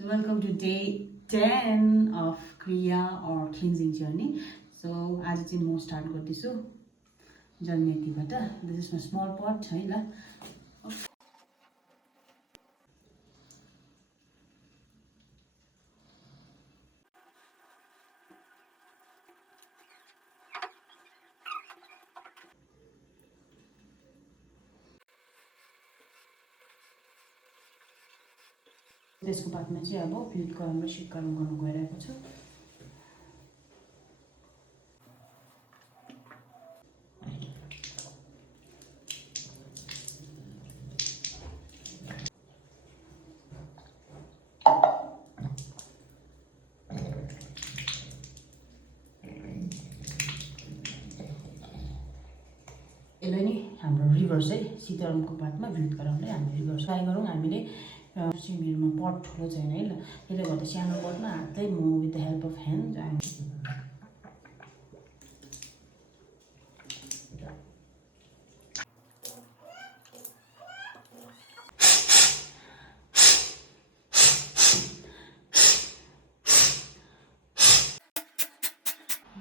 So welcome to day 10 of Kriya or cleansing journey. So आज चाहिँ म start गर्दैछु जलमेथीबाट. This is my small pot है ल. त्यसको बादमा चाहिँ अब फ्लुइड गरम र शीत गरम गर्नु गइरहेको छु. यसलाई नि हाम्रो रिभर्स है शीतगरमको बादमा फ्लुइड गरमलाई हामी रिभर्स ट्राई गरौँ. हामीले मेरोमा पट ठुलो छैन है ल, त्यसले गर्दा सानो पटमा हातै म with the help of hand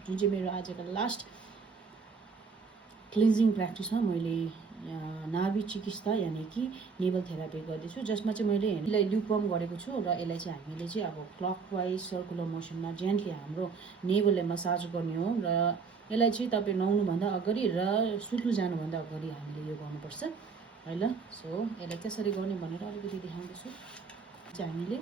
जुन चाहिँ मेरो आजको लास्ट क्लिन्जिङ प्र्याक्टिसमा मैले नाभि चिकित्सा यानि कि नेभल थेरापी गर्दैछु, जसमा चाहिँ मैले यसलाई ल्युकवार्म गरेको छु र यसलाई चाहिँ हामीले चाहिँ अब क्लकवाइज सर्कुलर मोसनमा जेन्टली हाम्रो नेभललाई मसाज गर्ने हो. र यसलाई चाहिँ तपाईँ नुहाउनुभन्दा अगाडि र सुत्नु जानुभन्दा अगाडि हामीले यो गर्नुपर्छ है ल. सो यसलाई कसरी गर्ने भनेर अलिकति देखाउँदैछु. चाहिँ हामीले